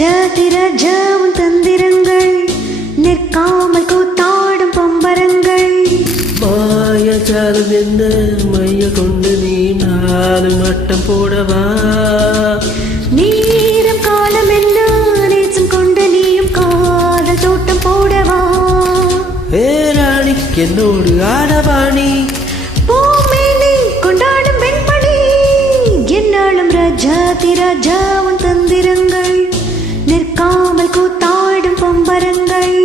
ராஜாவும் தந்திரங்கள் நிற்காமல் கூத்தாடும் பம்பரங்கள். மாயஜாலம் என்ன மைய கொண்டு நீ நாலு மட்டம் போடவா? நேரம் காலம் என்ன நேசம் கொண்டு நீயும் காதல் தோட்டம் போடவா? ராணி என்னோடு ஆடவாணி பூமேனி கொண்டாடும் வெண்பணி என்னாலும் ராஜாவும் தந்திரங்கள் நிற்காமல் கூத்தாடும் பம்பரங்கள்.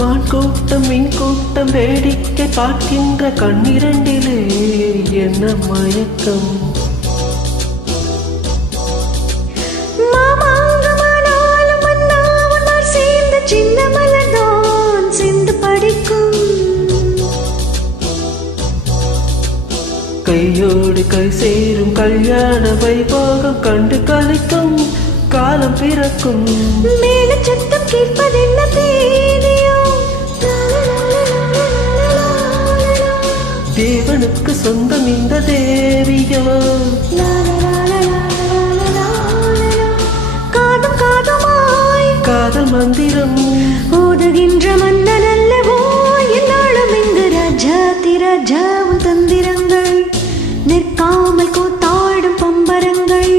மான் கூட்டம் மீன் கூட்டம் வேடிக்கை பார்க்கின்ற கண்ணிரண்டிலே என்ன மயக்கம்? சின்ன மலர்தான் சிந்து படிக்கும். கையோடு கை சேரும் கல்யாண வைபோகம் கண்டு கழிக்கும் காலம் பிறக்கும். மேல சத்தம் கேட்பதென்ன தேதியோ? தேவனுக்கு சொந்தம் இந்த தேவியோ? காதும் காதுமாய் காதல் மந்திரம் ஓதுகின்ற மன்னன் அல்லவோ என்னாலும் இங்கு ராஜாவும் தந்திரங்கள் நிற்காமல் கூத்தாடும் பம்பரங்கள்.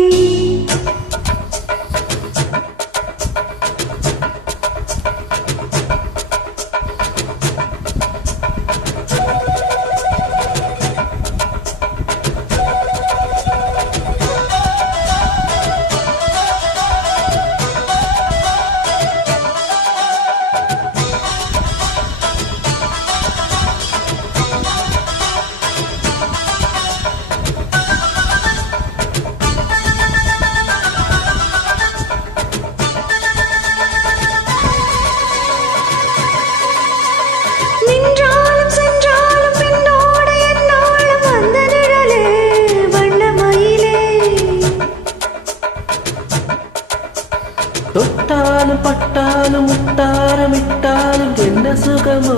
தொட்டாலும் பட்டாலும் முட்டாரமிட்டாலும் என்ன சுகமோ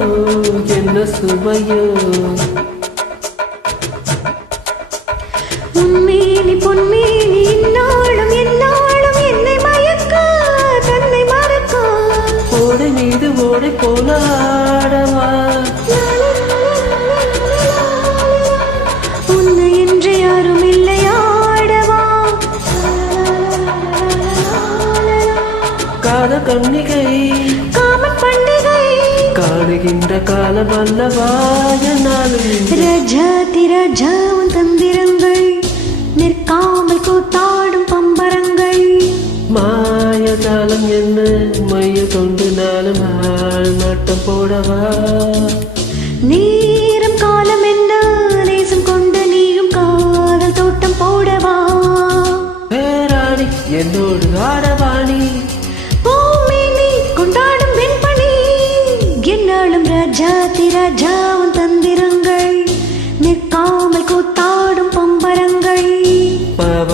என்ன சுவையோ? உன்மேனி பொன்மேனி இந்நாளும் எந்நாளும் என்னை மயக்க தன்னை மறக்க ஓடை மீது ஓடை போல ஆடவா? உன்னை என்று யாரும் இல்லை ஆடவா? காத கண்ணிகை காமன் பண்டிகை காணுகின்ற காலம் அல்லவா என்னாலும்? ராஜாவும் தந்திரங்கள் நிற்காமல் கூத்தாடும் பம்பரங்கள். மாயஜாலம் என்ன மைய கொண்டு நாளும் ஆள் மட்டம் போடவா? நேரம் காலம் என்ன நேசம் கொண்டு நீயும் காதல் தோட்டம் போடவா? ராணி என்னோடு ஆடவாணி பூமேனி கொண்டாடும் வெண்பணி என்னாலும் ராஜாவும் தந்திரங்கள் நிற்காமல் கூத்தாடும் பம்பரங்கள். பவ